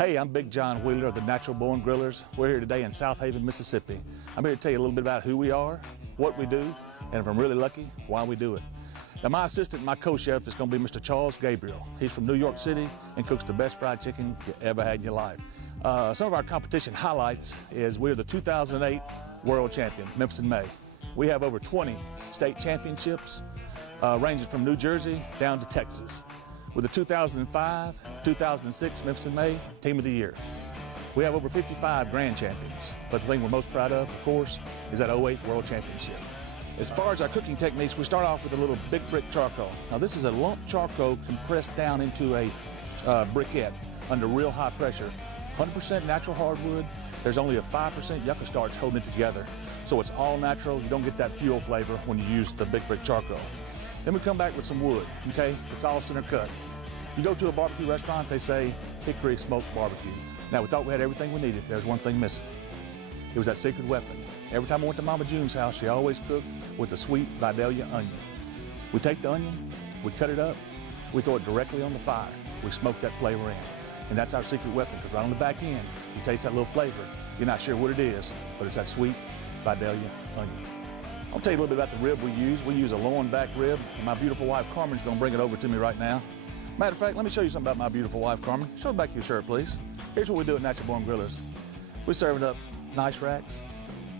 Hey, I'm Big John Wheeler of the Natural Born Grillers. We're here today in South Haven, Mississippi. I'm here to tell you a little bit about who we are, what we do, and if I'm really lucky, why we do it. Now, my assistant, my co-chef, is going to be Mr. Charles Gabriel. He's from New York City and cooks the best fried chicken you ever had in your life. Some of our competition highlights is we're the 2008 World Champion, Memphis in May. We have over 20 state championships, ranging from New Jersey down to Texas. With the 2005, 2006 Memphis in May Team of the Year. We have over 55 grand champions, but the thing we're most proud of course, is that 08 World Championship. As far as our cooking techniques, we start off with a little big brick charcoal. Now this is a lump charcoal compressed down into a briquette under real high pressure. 100% natural hardwood. There's only a 5% yucca starch holding it together. So it's all natural. You don't get that fuel flavor when you use the big brick charcoal. Then we come back with some wood, okay? It's all center cut. You go to a barbecue restaurant, they say hickory smoked barbecue. Now we thought we had everything we needed. There's one thing missing. It was that secret weapon. Every time I went to Mama June's house, she always cooked with a sweet Vidalia onion. We take the onion, we cut it up, we throw it directly on the fire. We smoke that flavor in. And that's our secret weapon, because right on the back end, you taste that little flavor. You're not sure what it is, but it's that sweet Vidalia onion. I'll tell you a little bit about the rib we use. We use a loin back rib, and my beautiful wife Carmen's gonna bring it over to me right now. Matter of fact, let me show you something about my beautiful wife Carmen. Show back your shirt, please. Here's what we do at Natural Born Grillers. We're serving up nice racks,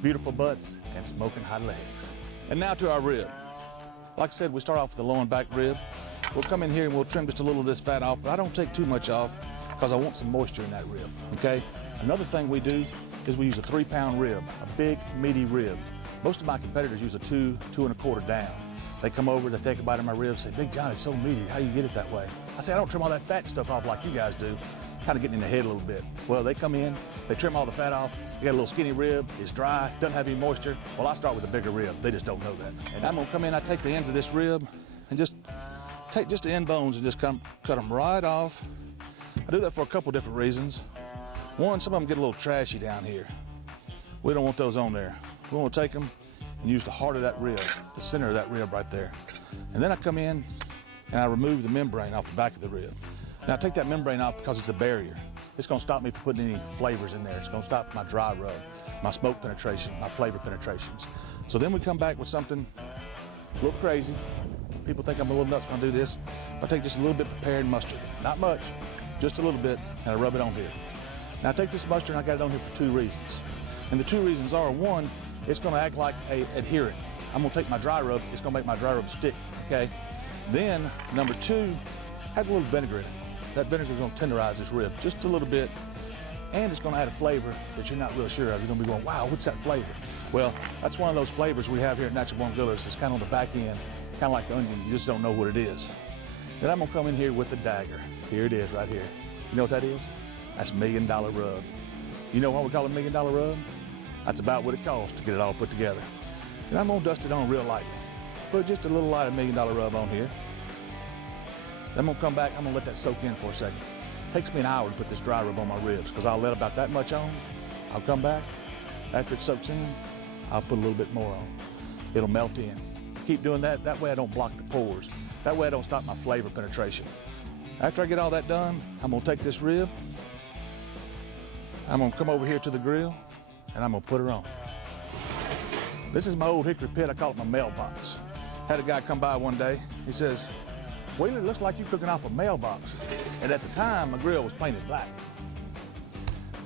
beautiful butts, and smoking hot legs. And now to our rib. Like I said, we start off with the loin back rib. We'll come in here and we'll trim just a little of this fat off, but I don't take too much off because I want some moisture in that rib, okay? Another thing we do is we use a 3-pound rib, a big, meaty rib. Most of my competitors use a 2, 2 1/4 down. They come over, they take a bite of my ribs, say, Big John, it's so meaty, how you get it that way? I say, I don't trim all that fat stuff off like you guys do. Kind of getting in the head a little bit. Well, they come in, they trim all the fat off, you got a little skinny rib, it's dry, doesn't have any moisture. Well, I start with a bigger rib, they just don't know that. And I'm gonna come in, I take the ends of this rib and just take just the end bones and just cut them right off. I do that for a couple different reasons. One, some of them get a little trashy down here. We don't want those on there. We want to take them and use the heart of that rib, the center of that rib right there. And then I come in and I remove the membrane off the back of the rib. Now I take that membrane off because it's a barrier. It's gonna stop me from putting any flavors in there. It's gonna stop my dry rub, my smoke penetration, my flavor penetrations. So then we come back with something a little crazy. People think I'm a little nuts when I do this. I take just a little bit of prepared mustard. Not much, just a little bit, and I rub it on here. Now I take this mustard and I got it on here for 2 reasons. And the 2 reasons are, one, it's gonna act like a adherent. I'm gonna take my dry rub, it's gonna make my dry rub stick, okay? Then, number 2, has a little vinegar in it. That vinegar is gonna tenderize this rib just a little bit, and it's gonna add a flavor that you're not really sure of. You're gonna be going, wow, what's that flavor? Well, that's one of those flavors we have here at Natural Born Grillers. It's kind of on the back end, kind of like the onion, you just don't know what it is. Then I'm gonna come in here with the dagger. Here it is, right here. You know what that is? That's $1 million rub. You know why we call it $1 million rub? That's about what it costs to get it all put together. And I'm gonna dust it on real lightly. Put just a little light of $1 million rub on here. Then I'm gonna come back, I'm gonna let that soak in for a second. It takes me an hour to put this dry rub on my ribs because I'll let about that much on. I'll come back, after it soaks in, I'll put a little bit more on. It'll melt in. Keep doing that, that way I don't block the pores. That way I don't stop my flavor penetration. After I get all that done, I'm gonna take this rib, I'm gonna come over here to the grill, and I'm gonna put her on. This is my old hickory pit, I call it my mailbox. Had a guy come by one day, he says, Wheeler, it looks like you're cooking off a mailbox. And at the time, my grill was painted black.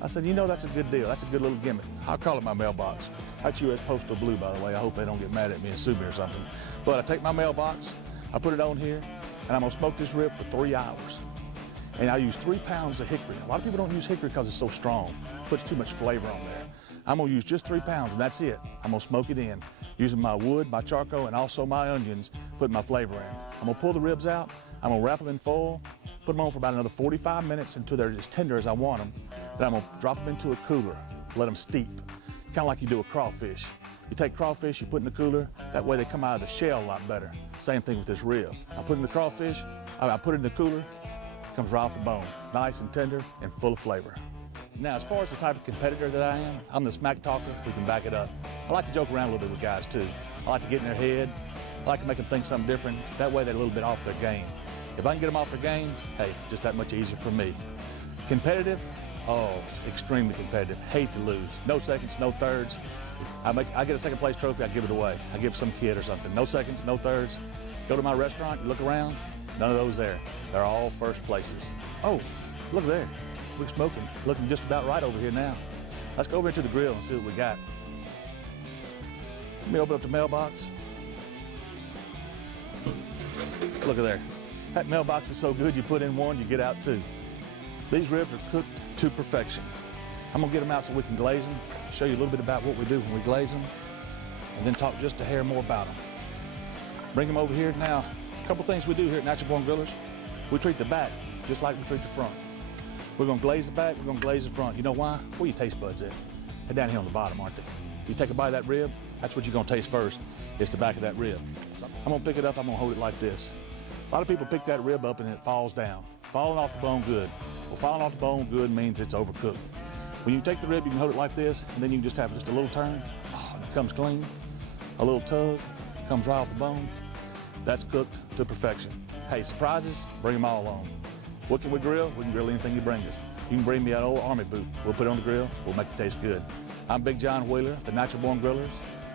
I said, you know, that's a good deal, that's a good little gimmick. I'll call it my mailbox. That's US Postal Blue, by the way. I hope they don't get mad at me and sue me or something. But I take my mailbox, I put it on here, and I'm gonna smoke this rib for 3 hours. And I use 3 pounds of hickory. A lot of people don't use hickory because it's so strong. It puts too much flavor on there. I'm gonna use just 3 pounds and that's it. I'm gonna smoke it in, using my wood, my charcoal, and also my onions, putting my flavor in. I'm gonna pull the ribs out, I'm gonna wrap them in foil, put them on for about another 45 minutes until they're as tender as I want them. Then I'm gonna drop them into a cooler, let them steep, kind of like you do a crawfish. You take crawfish, you put in the cooler, that way they come out of the shell a lot better. Same thing with this rib. I put in the crawfish, I put it in the cooler, it comes right off the bone, nice and tender and full of flavor. Now, as far as the type of competitor that I am, I'm the smack talker who can back it up. I like to joke around a little bit with guys too. I like to get in their head. I like to make them think something different. That way they're a little bit off their game. If I can get them off their game, hey, just that much easier for me. Competitive, Oh, extremely competitive. Hate to lose. No seconds, no thirds. I get a second place trophy, I give it away. I give some kid or something. No seconds, no thirds. Go to my restaurant, you look around, none of those there. They're all first places. Oh, look there. We're smoking, looking just about right over here now. Let's go over to the grill and see what we got. Let me open up the mailbox. Look at there. That mailbox is so good, you put in one, you get out two. These ribs are cooked to perfection. I'm gonna get them out so we can glaze them, show you a little bit about what we do when we glaze them, and then talk just a hair more about them. Bring them over here now. A couple things we do here at Natural Born Grillers. We treat the back just like we treat the front. We're gonna glaze the back, we're gonna glaze the front. You know why? Where your taste buds at? They're down here on the bottom, aren't they? You take a bite of that rib, that's what you're gonna taste first. It's the back of that rib. I'm gonna pick it up, I'm gonna hold it like this. A lot of people pick that rib up and it falls down. Falling off the bone good. Well, falling off the bone good means it's overcooked. When you take the rib, you can hold it like this, and then you can just have just a little turn. Oh, and it comes clean. A little tug, comes right off the bone. That's cooked to perfection. Hey, surprises, bring them all on. What can we grill? We can grill anything you bring us. You can bring me an old army boot. We'll put it on the grill, we'll make it taste good. I'm Big John Wheeler, the Natural Born Grillers.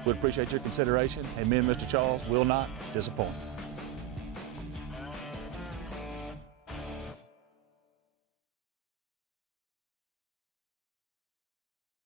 We'd appreciate your consideration, and me and Mr. Charles will not disappoint.